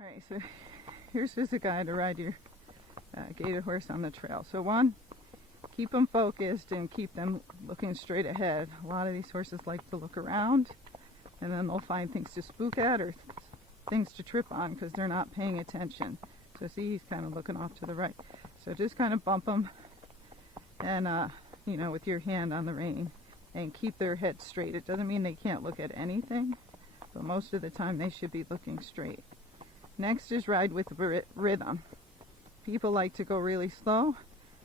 Alright, so here's just a guide to ride your gaited horse on the trail. So one, keep them focused and keep them looking straight ahead. A lot of these horses like to look around, and then they'll find things to spook at or things to trip on because they're not paying attention. So see, he's kind of looking off to the right. So just kind of bump them and, you know, with your hand on the rein, and keep their head straight. It doesn't mean they can't look at anything, but most of the time they should be looking straight. Next is ride with rhythm. People like to go really slow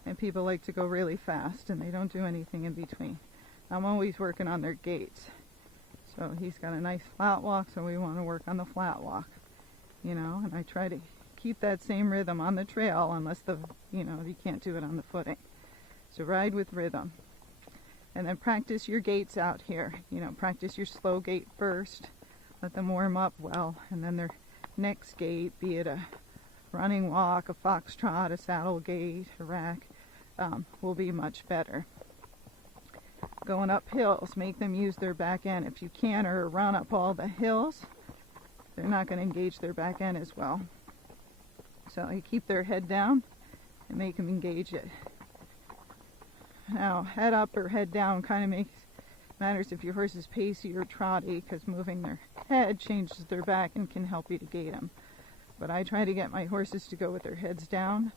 and people like to go really fast, and they don't do anything in between. I'm always working on their gaits. So he's got a nice flat walk, so we want to work on the flat walk, you know, and I try to keep that same rhythm on the trail unless you can't do it on the footing. So ride with rhythm. And then practice your gaits out here. You know, practice your slow gait first. Let them warm up well, and then their next gait, be it a running walk, a foxtrot, a saddle gait, a rack, will be much better. Going up hills, make them use their back end. If you can, or run up all the hills, they're not going to engage their back end as well. So you keep their head down and make them engage it. Now, head up or head down kind of matters if your horse is pacey or trotty, because moving their head changes their back and can help you to gait them. But I try to get my horses to go with their heads down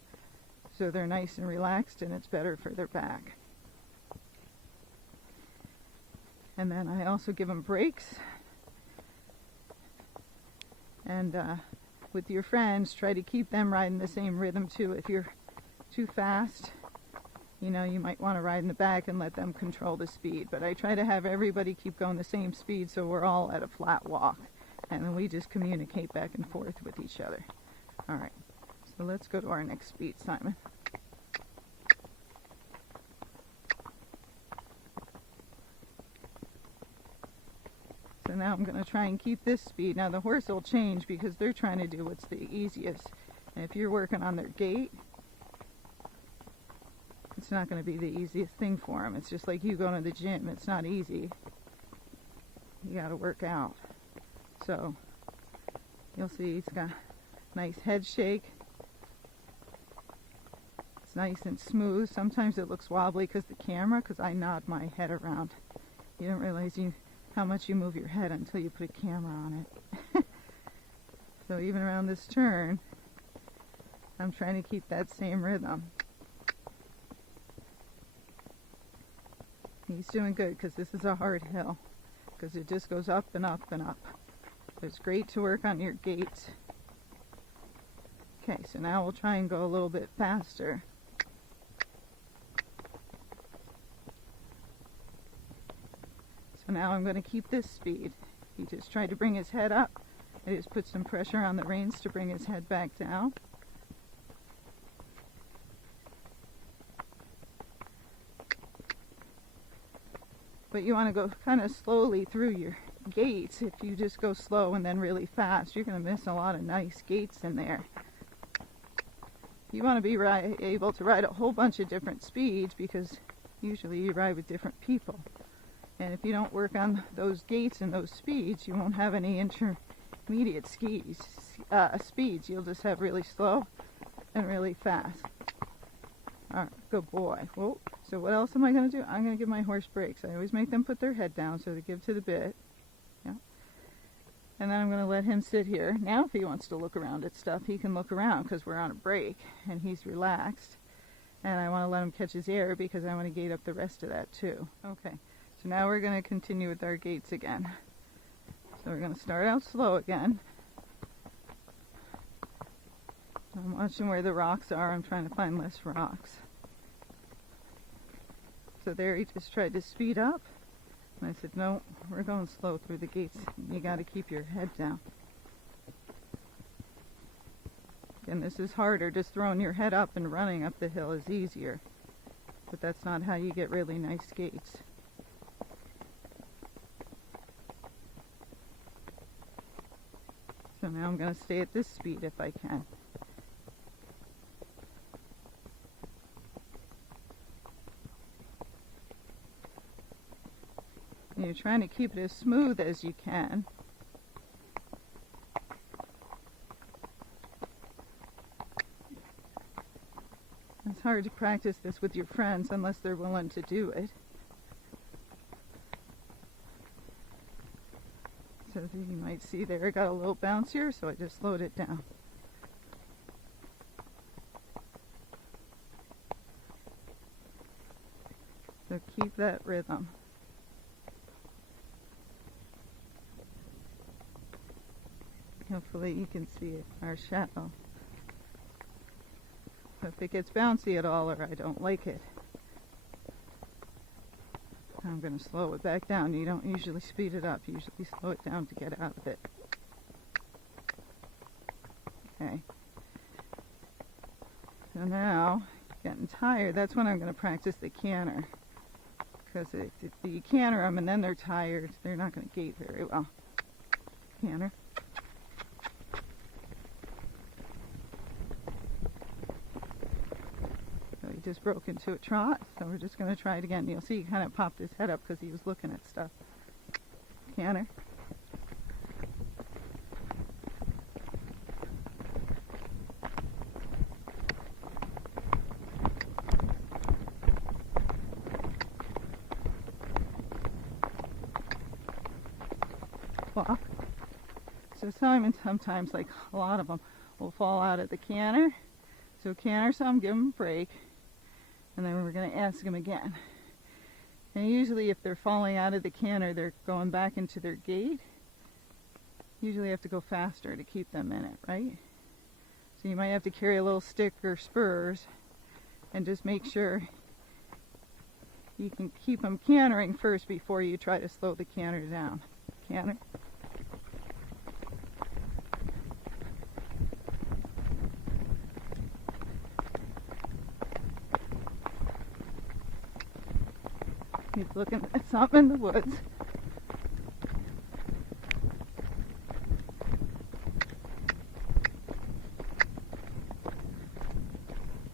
so they're nice and relaxed, and it's better for their back. And then I also give them breaks. And with your friends, try to keep them riding the same rhythm too. If you're too fast, you know, you might want to ride in the back and let them control the speed. But I try to have everybody keep going the same speed so we're all at a flat walk. And then we just communicate back and forth with each other. Alright, so let's go to our next speed, Simon. So now I'm going to try and keep this speed. Now the horse will change because they're trying to do what's the easiest. And if you're working on their gait, it's not going to be the easiest thing for them. It's just like you going to the gym. It's not easy. You got to work out. So you'll see he's got a nice head shake. It's nice and smooth. Sometimes it looks wobbly because I nod my head around. You don't realize how much you move your head until you put a camera on it. So even around this turn, I'm trying to keep that same rhythm. He's doing good because this is a hard hill, because it just goes up and up and up. So it's great to work on your gaits. Okay, so now we'll try and go a little bit faster. So now I'm going to keep this speed. He just tried to bring his head up. I just put some pressure on the reins to bring his head back down. But you want to go kind of slowly through your gaits. If you just go slow and then really fast, you're going to miss a lot of nice gaits in there. You want to be able to ride a whole bunch of different speeds, because usually you ride with different people. And if you don't work on those gaits and those speeds, you won't have any intermediate speeds. You'll just have really slow and really fast. Alright, good boy. Whoa. So what else am I going to do? I'm going to give my horse breaks. I always make them put their head down so they give to the bit. Yeah. And then I'm going to let him sit here. Now if he wants to look around at stuff, he can look around because we're on a break and he's relaxed. And I want to let him catch his air because I want to gait up the rest of that too. Okay, so now we're going to continue with our gaits again. So we're going to start out slow again. I'm watching where the rocks are. I'm trying to find less rocks. So there he just tried to speed up. And I said, no, we're going slow through the gaits. You got to keep your head down. And this is harder. Just throwing your head up and running up the hill is easier. But that's not how you get really nice gaits. So now I'm going to stay at this speed if I can. And you're trying to keep it as smooth as you can. It's hard to practice this with your friends unless they're willing to do it. So you might see there it got a little bouncier, so I just slowed it down. So keep that rhythm. Hopefully you can see it, our shadow. So if it gets bouncy at all or I don't like it, I'm going to slow it back down. You don't usually speed it up. You usually slow it down to get out of it. Okay. So now, getting tired, that's when I'm going to practice the canter. Because if you canter them and then they're tired, they're not going to gait very well. Canter. So he just broke into a trot, so we're just going to try it again. You'll see he kind of popped his head up because he was looking at stuff. Canter. Walk. So Simon sometimes, like a lot of them, will fall out of the canter. So canter some, give them a break, and then we're going to ask them again. And usually if they're falling out of the canter, they're going back into their gait. Usually you have to go faster to keep them in it, right? So you might have to carry a little stick or spurs and just make sure you can keep them cantering first before you try to slow the canter down. Canter. He's looking at something in the woods.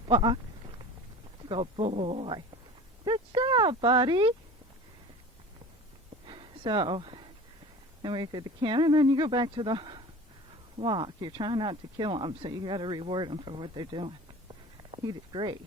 Walk. Good boy. Good job, buddy. So, then we get the canter, and then you go back to the walk. You're trying not to kill them, so you got to reward them for what they're doing. He did great.